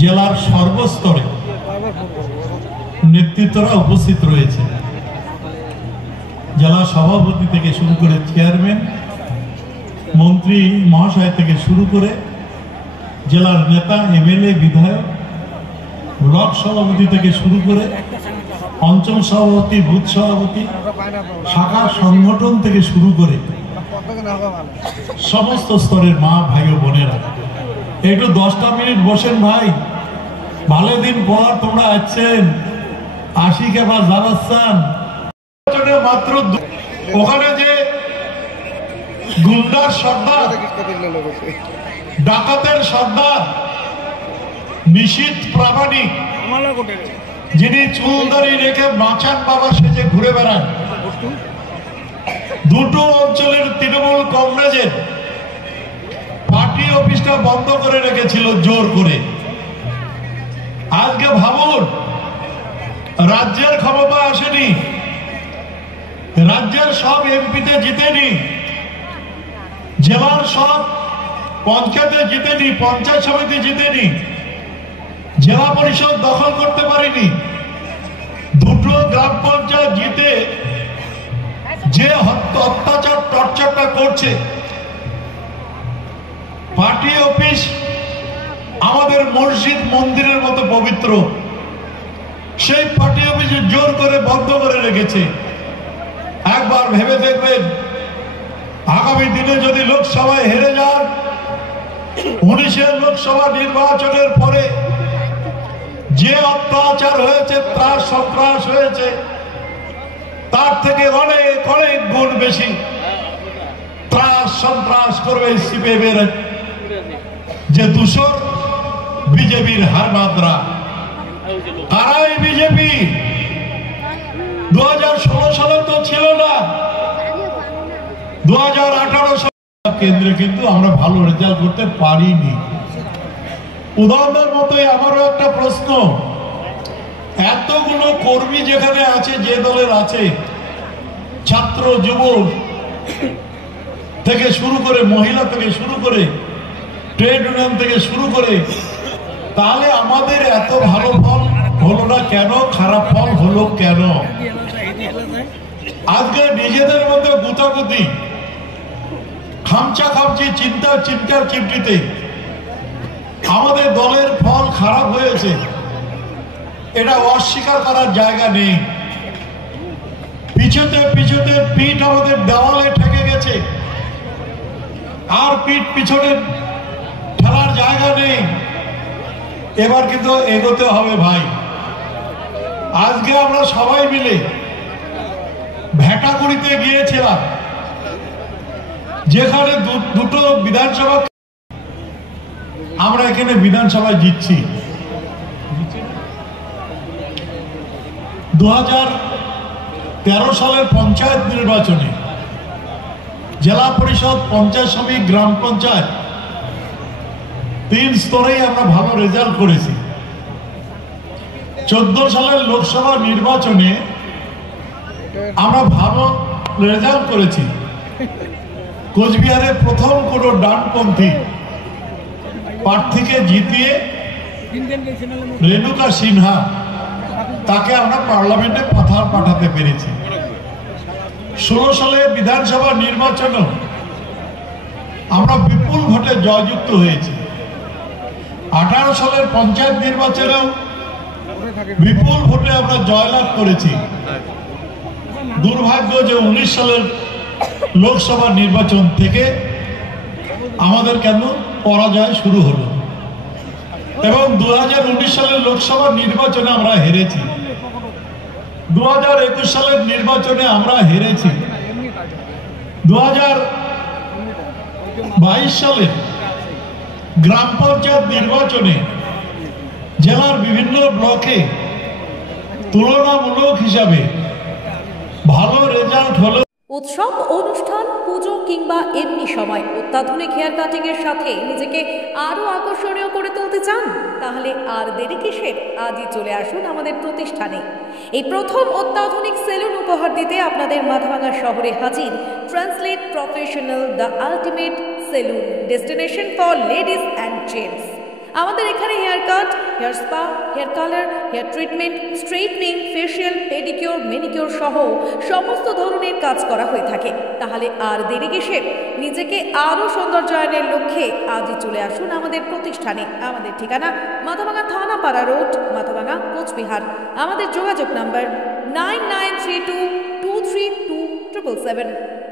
জেলার সর্বস্তরে নেতৃত্বরা উপস্থিত রয়েছে। জেলা সভাপতি থেকে শুরু করে চেয়ারম্যান, মন্ত্রী মহাশয় থেকে শুরু করে জেলার নেতা, এমএলএ, বিধায়ক, ব্লক সভাপতি থেকে শুরু করে অঞ্চল সভাপতি, বুথ সভাপতি, শাখা সংগঠন থেকে শুরু করে সমস্ত স্তরের মা, ভাই ও বোনেরা, একটু 10টা মিনিট বসেন ভাই। ভালো দিন পর তোমরা আসছেন, আশিকে বা জানাচ্ছেন মাত্র। ওখানে যে গুন্ডার সর্দার, ডাকাতের সর্দার নিশীথ প্রামাণিক, যিনি চুলদারি রেখে মাচান বাবা সেজে ঘুরে বেড়ান, দুটো অঞ্চলের তৃণমূল কংগ্রেসের পার্টি অফিসটা বন্ধ করে রেখেছিল জোর করে। আজকে ভাবুন, রাজ্যের ক্ষমতা আসেনি, রাজ্যের সব এমপিতে জিতেনি, জেলার সব পঞ্চায়েতে জিতেনি, পঞ্চায়েত সমিতি জিতেনি, জেলা পরিষদ দখল করতে পারেনি। দুটো গ্রাম পঞ্চায়েত জিতে যে অত্যাচার টর্চারটা করছে, পার্টি অফিস আমাদের মসজিদ মন্দিরের মতো পবিত্র, সেই পার্টি অফিসে জোর করে বন্ধ করে রেখেছে। একবার ভেবে দেখবেন, আগামী দিনে যদি লোকসভায় হেরে যান, 19-এর লোকসভা নির্বাচনের পরে যে অত্যাচার হয়েছে, ত্রাস সন্ত্রাস হয়েছে, তার থেকে অনেক অনেক গুণ বেশি ত্রাস সন্ত্রাস করবে সিপিএমের যে দূষর বিজেপির হারমাদরা। কারাই বিজেপি 2016 সালে তো ছিল না, 2018 সালে কেন্দ্রে কিন্তু আমরা ভালো রেজাল্ট করতে পারিনি। উদাহরণের মতোই আমারও একটা প্রশ্ন, এতগুলো কর্মী যেখানে আছে, যে দলের আছে, ছাত্র যুব থেকে শুরু করে, মহিলা থেকে শুরু করে, ট্রেড ইউনিয়ন থেকে শুরু করে, তাহলে আমাদের এত ভালো ফল হলো না কেন? খারাপ ফল হলো কেন? আজকে নিজেদের মধ্যে গুতাগুতি, খামচা খামচি, চিন্তার চিমটিতে আমাদের দলের ফল খারাপ হয়েছে, এটা অস্বীকার করার জায়গা নেই। পিছতে পিছতে পিঠ আমাদের দেওয়ালে ঠেকে গেছে, আর পিঠ পিছনে ঠেলার জায়গা নেই। এবার কিন্তু এগোতে হবে ভাই। আজকে আমরা সবাই মিলে ভেটাগুড়িতে গিয়েছিলাম, যেখানে দুটো বিধানসভা, আমরা এখানে বিধানসভায় জিতছি। 2013 সালের পঞ্চায়েত নির্বাচনে জেলা পরিষদ, পঞ্চায়েত সমিতি, গ্রাম পঞ্চায়েত 3 স্তরেই আমরা ভালো রেজাল্ট করেছি। 14 সালের লোকসভা নির্বাচনে আমরা ভালো রেজাল্ট করেছি। কোচবিহারে প্রথম কোনো ডানপন্থী প্রার্থীকে জিতিয়ে রেণুকা সিনহা, তাকে আমরা পার্লামেন্টে পাঠাতে পেরেছি। 16 সালে বিধানসভা নির্বাচনেও আমরা বিপুল ভোটে জয়যুক্ত হয়েছি। 18 সালের পঞ্চায়েত নির্বাচনেও বিপুল ভোটে আমরা জয়লাভ করেছি। দুর্ভাগ্য যে 19 সালের লোকসভা নির্বাচন থেকে আমাদের কেন পরাজয় শুরু হলো, এবং 2019 সালের লোকসভা নির্বাচনে আমরা হেরেছি, 2021 সালের নির্বাচনে আমরা হেরেছি, 2022 সালে গ্রাম পঞ্চায়েত নির্বাচনে জেলার বিভিন্ন ব্লকে তুলনামূলক হিসাবে ভালো রেজাল্ট হলো। উৎসব, অনুষ্ঠান, পুজো কিংবা এমনি সময় অত্যাধুনিক হেয়ার কাটিং এর সাথে নিজেকে আরো আকর্ষণীয় করে তুলতে চান? তাহলে আর দেরি কিসের? আজই চলে আসুন আমাদের প্রতিষ্ঠানে। এই প্রথম অত্যাধুনিক সেলুন উপহার দিতে আপনাদের মাথাভাঙা শহরে হাজির translate professional, the ultimate salon, destination for ladies and gents. আমাদের এখানে hair cut, hair spa, hair colour, hair treatment, straightening, facial, pedicure, manicure সহ সমস্ত ধরনের কাজ করা হয়ে থাকে। তাহলে আর দেরি কিসের? নিজেকে আরও সৌন্দর্যায়নের লক্ষ্যে আজই চলে আসুন আমাদের প্রতিষ্ঠানে। আমাদের ঠিকানা মাথাভাঙা থানাপাড়া রোড, মাথাভাঙা, কোচবিহার। আমাদের যোগাযোগ নাম্বার 9932232777।